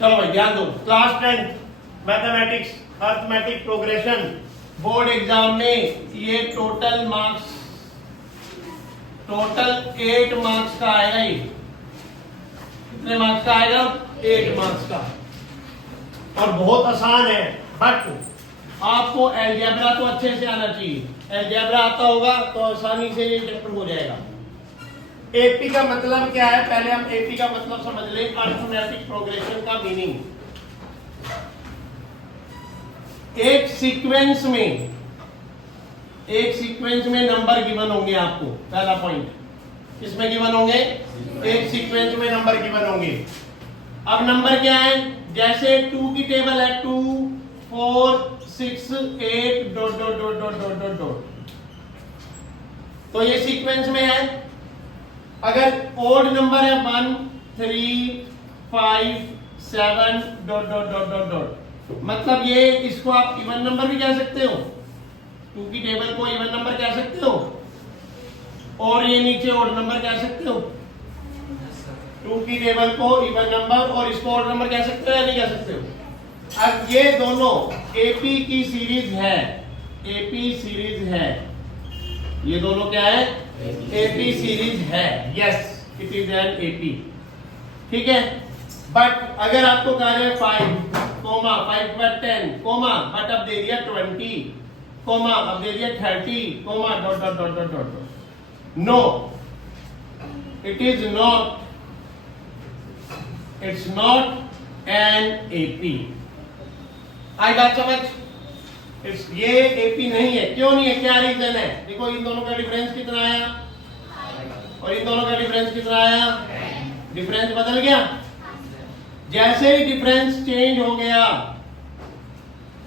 चलो भाई ध्यान दो, class 10 mathematics arithmetic progression board exam में ये टोटल 8 मार्क्स का आएगा। ये कितने मार्क्स का आएगा? 8 मार्क्स का। और बहुत आसान है, बट आपको अलजेब्रा तो अच्छे से आना चाहिए। अलजेब्रा आता होगा तो आसानी से ये चैप्टर हो जाएगा। एपी का मतलब क्या है? पहले हम एपी का मतलब समझ लें, अर्थमेटिक प्रोग्रेशन का मीनिंग। एक सीक्वेंस में नंबर गिवन होंगे आपको। पहला पॉइंट किसमें गिवन होंगे? एक सीक्वेंस में नंबर गिवन होंगे। अब नंबर क्या है? जैसे 2 की टेबल है 2 4 6 8 dot dot dot dot dot dot dot, तो ये सीक्वेंस में है। अगर ओड नंबर है 1 3 5 7 dot dot dot dot dot, मतलब ये इसको आप इवन नंबर भी कह सकते हो। 2 की टेबल को इवन नंबर कह सकते हो, और ये नीचे ओड नंबर कह सकते हो। 2 की टेबल को इवन नंबर और इसको ओड नंबर कह सकते हो या नहीं कह सकते हो? अब ये दोनों एपी की सीरीज है, एपी सीरीज है। ये दोनों क्या है? एपी सीरीज है। Yes, it is an AP. ठीक है। बट अगर आपको कहा जाए 5 कोमा 5 पर 10 कोमा, बट अब दे दिया 20 कोमा, अब दे दिया 30 comma dot dot dot dot dot, no, it is not, it's not an AP. आई बात समझ? ये एपी नहीं है। क्यों नहीं है? क्या रीजन है? देखो इन दोनों का डिफरेंस कितना आया और इन दोनों का डिफरेंस कितना आया? डिफरेंस बदल गया। जैसे ही डिफरेंस चेंज हो गया,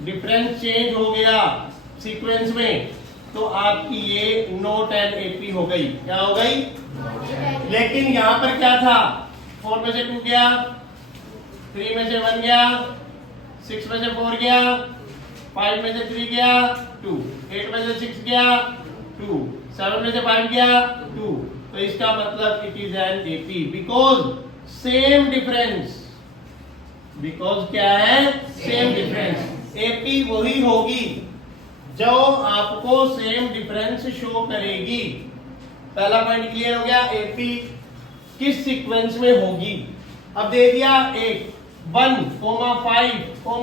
डिफरेंस चेंज हो गया सीक्वेंस में, तो आपकी ये नॉट एन एपी हो गई। क्या हो गई? लेकिन यहां पर क्या था? 4 में से 2 गया, 3 में से 1 गया, 6 में से 4 गया, 5 में से 3 गया 2, 8 में से 6 गया 2, 7 में से 5 गया 2। तो इसका मतलब it is an AP because same difference. Because क्या है? Same difference. एपी वही होगी जो आपको सेम डिफरेंस शो करेगी। पहला पॉइंट क्लियर हो गया। एपी किस सीक्वेंस में होगी? अब दे दिया एक 1 5 9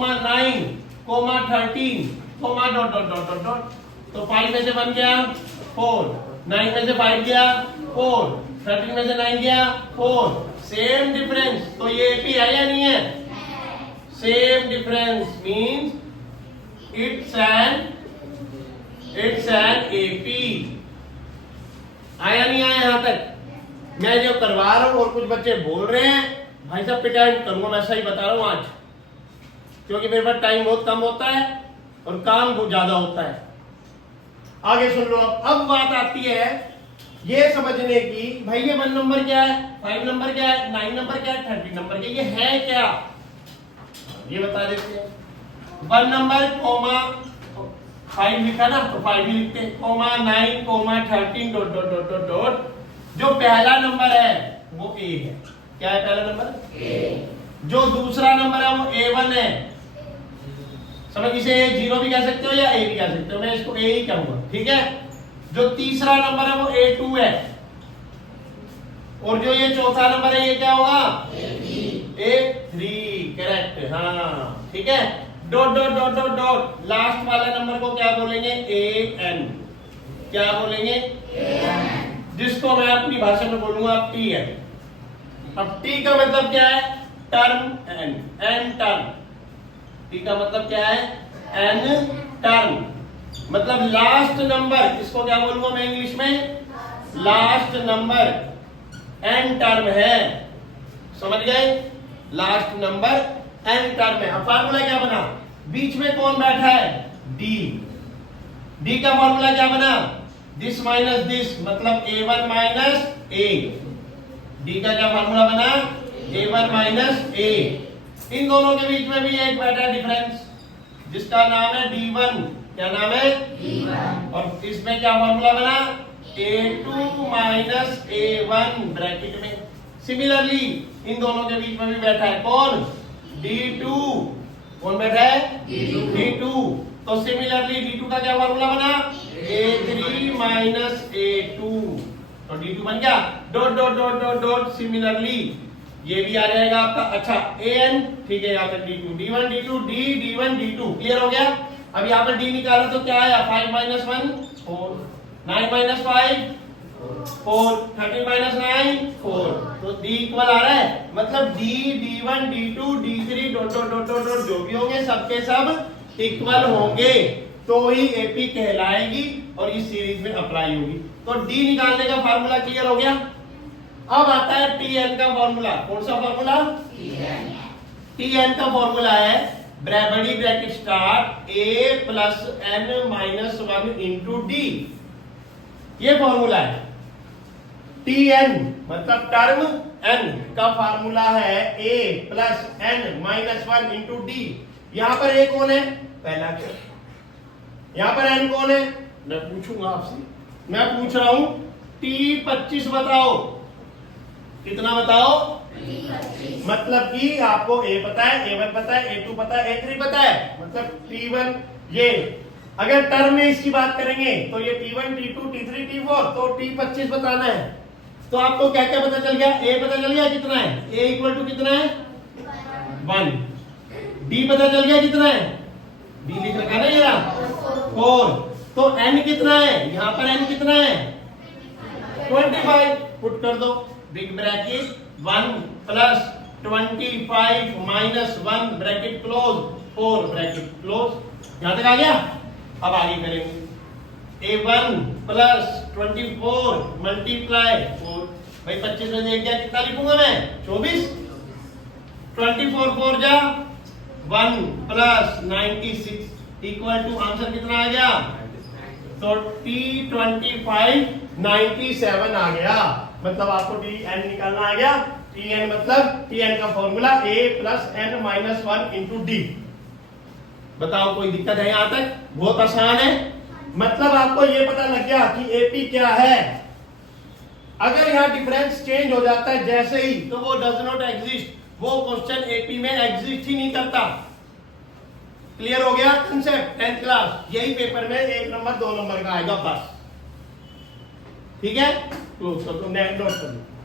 13 dot dot dot dot dot, तो 5 में से 1 गया 4, 9 में से 5 गया 4, 13 में से 9 गया 4, सेम डिफरेंस। तो ये एपी है या नहीं है? Same difference means it's an AP. आया नहीं आया यहां तक? मैं जो करवा रहा हूं और कुछ बच्चे बोल रहे हैं, भाई साहब पिटाई करूंगा, मैं सही बता रहा हूं आज, क्योंकि मेरे पास टाइम बहुत कम होता है और काम बहुत ज्यादा होता है। आगे सुन लो। अब बात आती है ये समझने की, भाई ये 1 नंबर क्या है, 5 नंबर क्या है, 9 नंबर क्या है, 13 नंबर क्या है, ये है क्या? ये बता देते हैं। 1 नंबर कोमा 5 लिखा ना, तो 5 भी लिखते हैं, comma 9 comma 13 dot dot dot dot dot. जो पहला नंबर है वो ए है। क्या है पहला नंबर? ए। जो दूसरा नंबर है वो A1 है। समझ, इसे A0 भी कह सकते हो या A भी कह सकते हो, मैं इसको A ही कहूंगा। ठीक है। जो तीसरा नंबर है वो A2 है, और जो ये चौथा नंबर है ये क्या होगा? A3। करेक्ट। हाँ ठीक है। Dot dot dot dot dot, last वाला नंबर को क्या बोलेंगे? AN। क्या बोलेंगे? AN। जिसको मैं अपनी भाषा में बोलूंगा TN। अब T का मतलब क्या है? Term N term. T का मतलब क्या है? N टर्म, मतलब लास्ट नंबर। इसको क्या बोलूंगा मैं इंग्लिश में? Last number. N टर्म है, समझ गए? लास्ट नंबर N टर्म है। अब फार्मूला क्या बना? बीच में कौन बैठा है? D। D का फार्मूला क्या बना? दिस माइनस दिस, मतलब A1 माइनस A। D का क्या फार्मूला बना? A1 minus A। इन दोनों के बीच में भी एक बैठा है डिफरेंस, जिसका नाम है D1। क्या नाम है? D1। और इसमें क्या फार्मूला बना? A2 माइनस A1 ब्रैकेट में। सिमिलरली इन दोनों के बीच में भी बैठा है कौन? D2 कौन बैठा है D2। तो सिमिलरली D2 का क्या फॉर्मूला बना A3 माइनस A2, तो D2 बन गया dot dot dot dot dot similarly ये भी आ जाएगा आपका। अच्छा an ठीक है यहाँ तक D2 D1 D2 D1 D2 clear हो गया। अब यहाँ पर D निकाला तो क्या आया 5 माइनस 1 4 9 माइनस 5 4 13 माइनस 9 4, तो D इक्वल आ रहा है मतलब D D1 D2 D3 dot dot dot dot dot जो भी होंगे सबके सब इक्वल होंगे तो ही AP कहलाएगी और इस सीरीज में अप्लाई होगी। तो D निकालने का फार्मूला क्लियर हो गया। अब आता है Tn का फार्मूला। कौन सा फार्मूला Tn का फार्मूला है बड़ी bracket start A plus n minus 1 into D, ये फॉर्मूला है। Tn मतलब टर्म n का फार्मूला है A plus n minus 1 into D। यहां पर A कौन है पहला अक्षर, यहां पर n कौन है मैं पूछूंगा आपसे, मैं पूछ रहा हूं T25 बताओ कितना बताओ मतलब कि आपको A पता है A1 पता है A2 पता है A3 पता है मतलब T1 ये अगर टर्म में इसकी बात करेंगे तो ये T1 T2 T3 T4 तो T25 बताना है। तो आपको क्या क्या पता चल गया A पता चल गया कितना है A इक्वल टू कितना है 1, D पता चल गया कितना है D लिख रखा ना ये 4, तो N कितना है यहाँ पर N कितना है 25 पुट कर दो big bracket 1 plus 25 minus 1 bracket close 4 bracket close. यहां तक आ गया। अब आगे करेंगे A1 प्लस 24 मल्टीप्लाई 4, भाई 25 में देख गया कितना लिखूंगा मैं 24, 24 4 जा 1 प्लस 96 इक्वल टू आंसर कितना आ गया तो T25 97 आ गया। मतलब आपको Tn निकालना आ गया। Tn मतलब Tn का formula A plus n minus 1 into D। बताओ कोई दिक्कत है यहां तक, बहुत आसान है। मतलब आपको ये पता लग गया कि AP क्या है। अगर यहाँ डिफरेंस चेंज हो जाता है जैसे ही तो वो डज नॉट एग्जिस्ट, वो क्वेश्चन AP में एग्जिस्ट ही नहीं करता। क्लियर हो गया कंसेप्ट 10th क्लास, यही पेपर में 1 नंबर 2 नंबर का आएगा बस। ठीक है क्लोज कर दो, नोट कर दो।